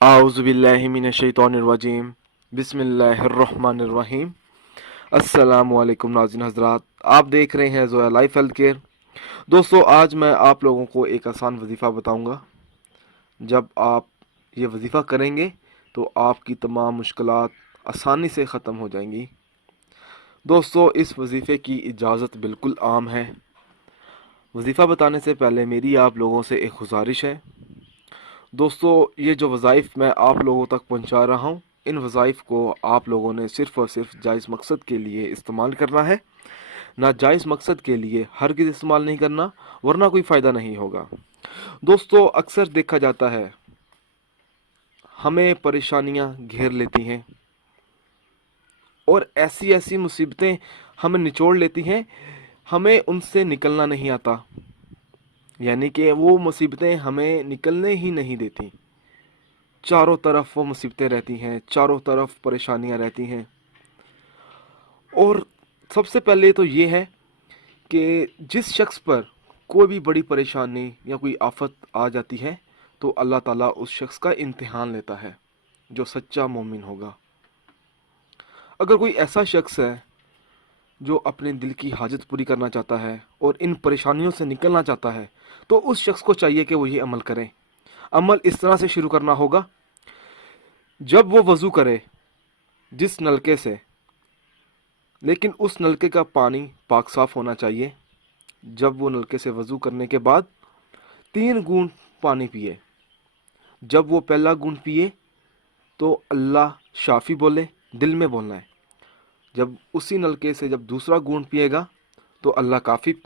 आउज़ुबिल्लाहिमिनश्शैतानिर्रजीम बिस्मिल्लाहिर्रहमानिर्रहीम। अस्सलामुअलैकुम नाज़रीन हज़रात, आप देख रहे हैं ज़ोया लाइफ हेल्थ केयर। दोस्तों, आज मैं आप लोगों को एक आसान वजीफ़ा बताऊंगा। जब आप ये वजीफ़ा करेंगे तो आपकी तमाम मुश्किलात आसानी से ख़त्म हो जाएंगी। दोस्तों, इस वजीफ़े की इजाज़त बिल्कुल आम है। वजीफ़ा बताने से पहले मेरी आप लोगों से एक गुजारिश है। दोस्तों, ये जो वज़ाइफ मैं आप लोगों तक पहुंचा रहा हूं, इन वज़ाइफ को आप लोगों ने सिर्फ़ और सिर्फ जायज़ मकसद के लिए इस्तेमाल करना है। नाजायज़ मकसद के लिए हरगिज़ इस्तेमाल नहीं करना, वरना कोई फ़ायदा नहीं होगा। दोस्तों, अक्सर देखा जाता है हमें परेशानियां घेर लेती हैं और ऐसी ऐसी मुसीबतें हमें निचोड़ लेती हैं, हमें उनसे निकलना नहीं आता। यानी कि वो मुसीबतें हमें निकलने ही नहीं देती। चारों तरफ वो मुसीबतें रहती हैं, चारों तरफ परेशानियां रहती हैं। और सबसे पहले तो ये है कि जिस शख्स पर कोई भी बड़ी परेशानी या कोई आफत आ जाती है तो अल्लाह ताला उस शख्स का इम्तिहान लेता है, जो सच्चा मोमिन होगा। अगर कोई ऐसा शख्स है जो अपने दिल की हाजत पूरी करना चाहता है और इन परेशानियों से निकलना चाहता है, तो उस शख्स को चाहिए कि वो ये अमल करे। अमल इस तरह से शुरू करना होगा, जब वो वज़ू करे जिस नलके से, लेकिन उस नलके का पानी पाक साफ़ होना चाहिए। जब वो नलके से वज़ू करने के बाद 3 घूंट पानी पिए। जब वो पहला घूंट पिए तो अल्लाह शाफ़ी बोले, दिल में बोलना है। जब उसी नलके से जब दूसरा घूंट पिएगा तो अल्लाह काफ़ी,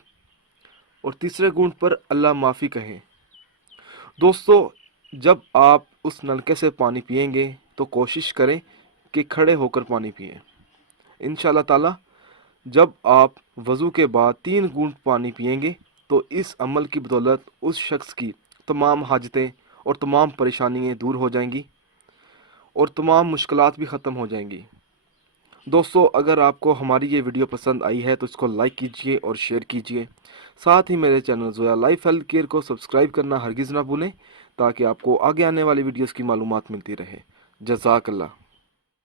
और तीसरे घूंट पर अल्लाह माफ़ी कहें। दोस्तों, जब आप उस नलके से पानी पिएंगे तो कोशिश करें कि खड़े होकर पानी पिएं। इंशाअल्लाह ताला जब आप वज़ू के बाद 3 घूंट पानी पिएंगे तो इस अमल की बदौलत उस शख्स की तमाम हाजतें और तमाम परेशानियां दूर हो जाएंगी और तमाम मुश्किलात भी ख़त्म हो जाएंगी। दोस्तों, अगर आपको हमारी ये वीडियो पसंद आई है तो इसको लाइक कीजिए और शेयर कीजिए। साथ ही मेरे channel Zoya life health care को सब्सक्राइब करना हरगिज़ ना भूलें, ताकि आपको आगे आने वाली वीडियोज़ की मालूमात मिलती रहे। जज़ाकल्लाह।